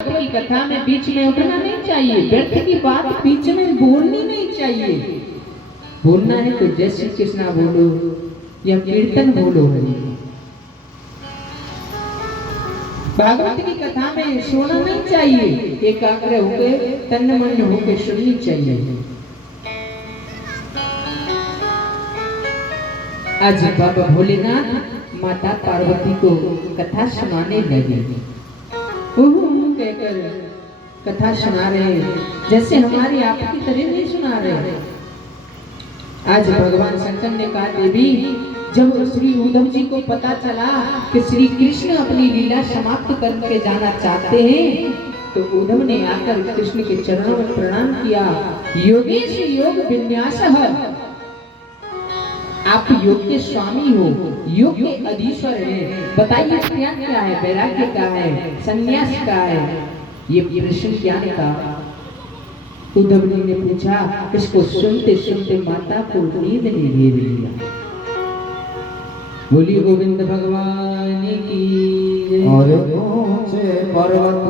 की कथा में बीच में उठना नहीं चाहिए, व्यर्थ की बात बीच में बोलनी नहीं चाहिए। बोलना है तो जय श्री कृष्णा बोलो या कीर्तन बोलो। भागवत की कथा में सोना नहीं चाहिए, एकाग्र होकर तन्न मन होकर सुननी चाहिए। आज बाबा भोलेनाथ माता पार्वती को कथा सुनाने लगे। कहकर कथा सुना रहे, जैसे हमारी आपकी तरह नहीं सुना रहे। आज भगवान शंकर ने कहा, देवी जब श्री उद्धव जी को पता चला कि श्री कृष्ण अपनी लीला समाप्त करके जाना चाहते हैं, तो उद्धव ने आकर कृष्ण के चरणों में प्रणाम किया। योगेश योग विन्यास, आप योग के स्वामी हो, योग के अधीश्वर हैं। बताइए क्या क्या है, वैराग्य क्या है, संन्यास क्या है? ये प्रश्न क्या ने कहा। उद्धव जी ने पूछा। इसको सुनते सुनते माता को नींद ने ले लिया। बोली गोविंद भगवान की। और ऊंचे पर्वत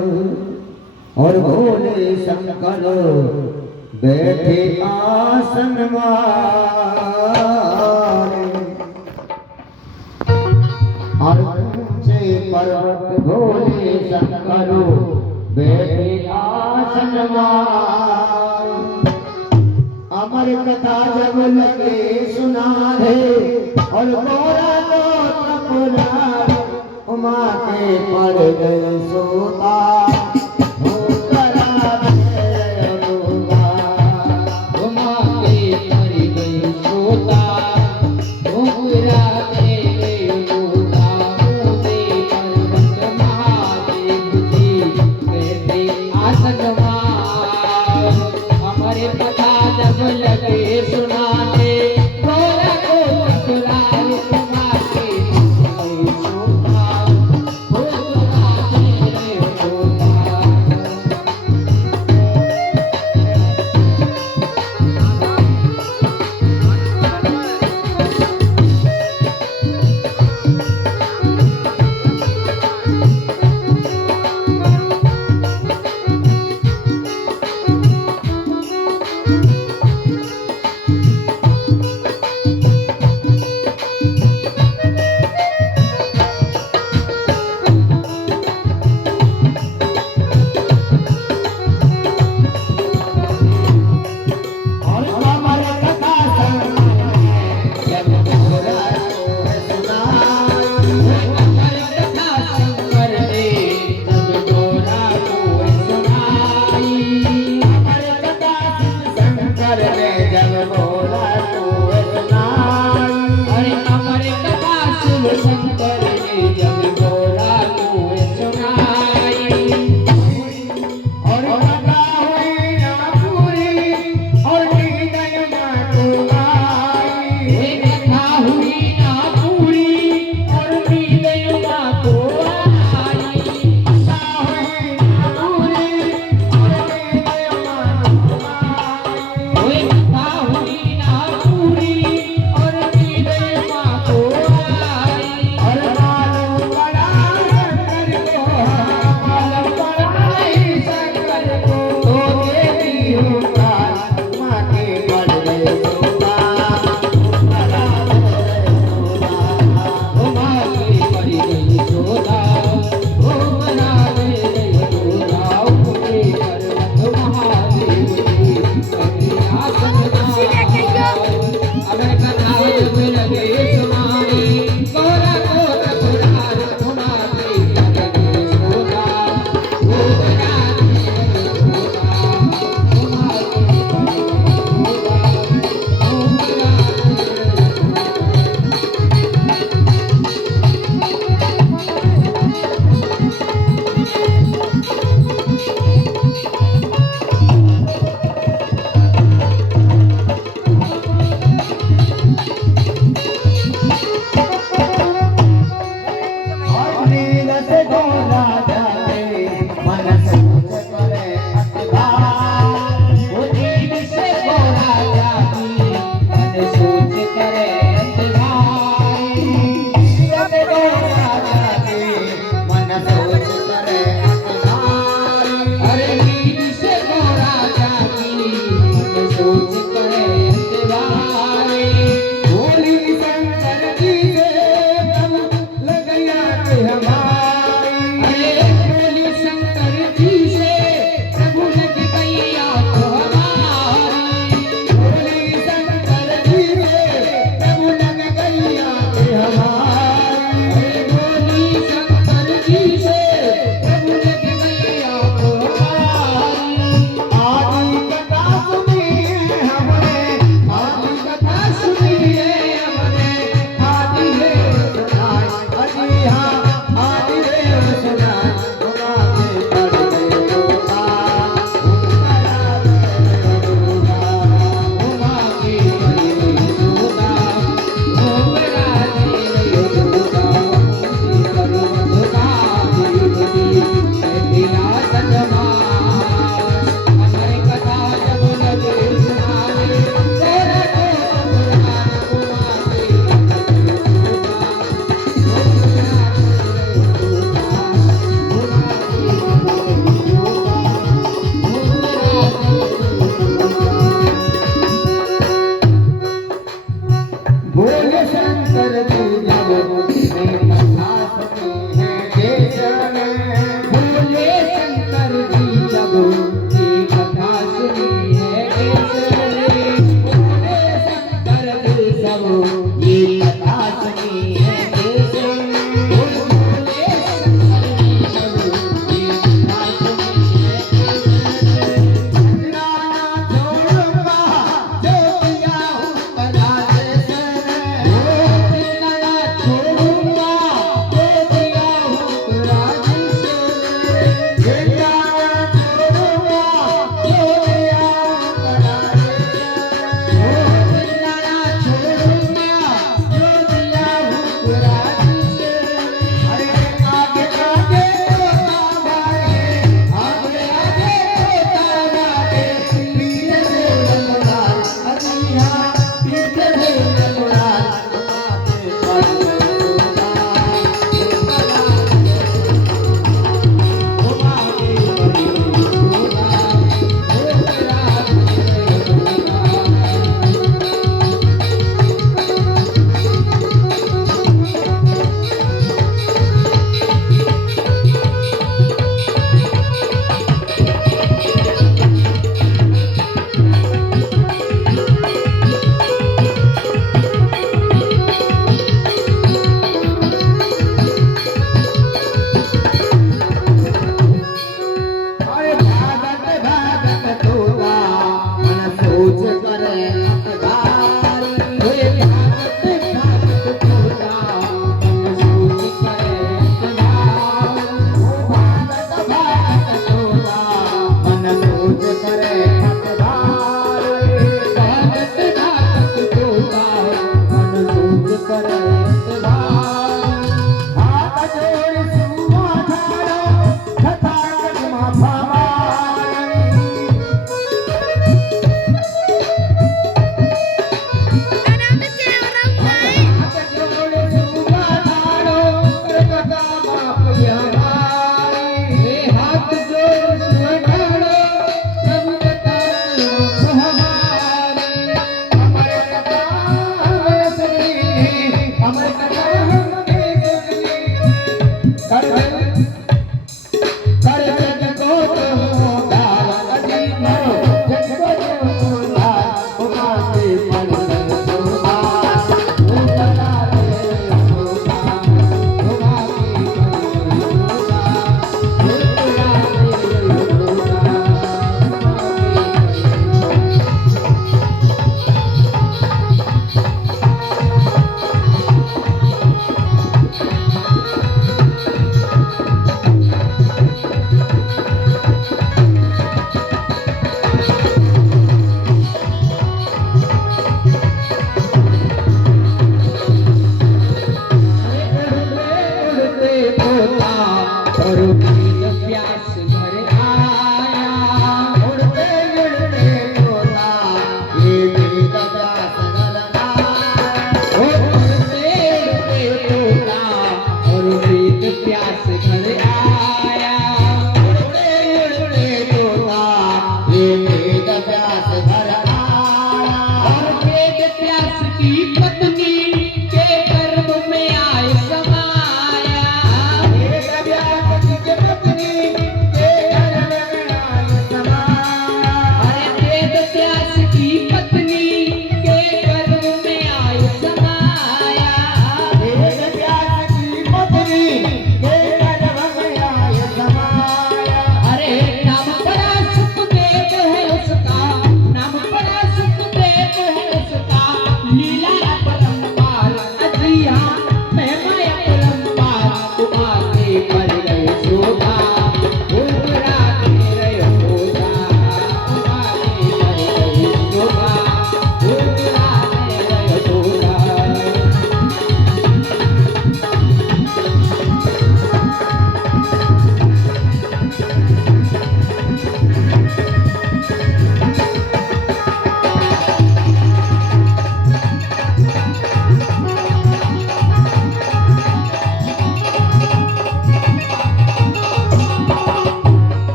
और भोले शंकर बैठे आसन मारे। और ऊंचे पर्वत भोले शंकर बैठे आसन मारे। अमर कथा जब लगे सुनारे और गोरा उमा के पड़ गए सोता।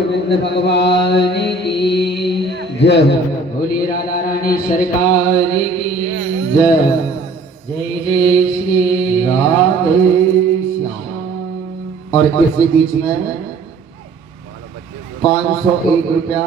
गोविंद भगवान की जय बोली राधा रानी सरकार की जय जय जय श्री राधे श्याम। और इसी बीच में 501 रुपया